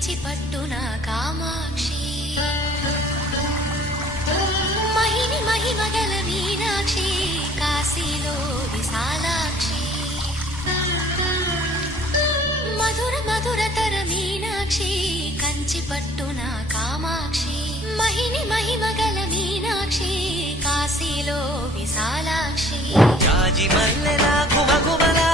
కంచి పట్టున కామాక్షి మహిని మహిమగల మీనాక్షి కాశీలో విశాలాక్షి మధుర మధురతర మీనాక్షి కంచి పట్టున కామాక్షి మహిని మహిమగల మీనాక్షి కాశీలో విశాలాక్షి జాజి మల్లెలా గుమగుమలా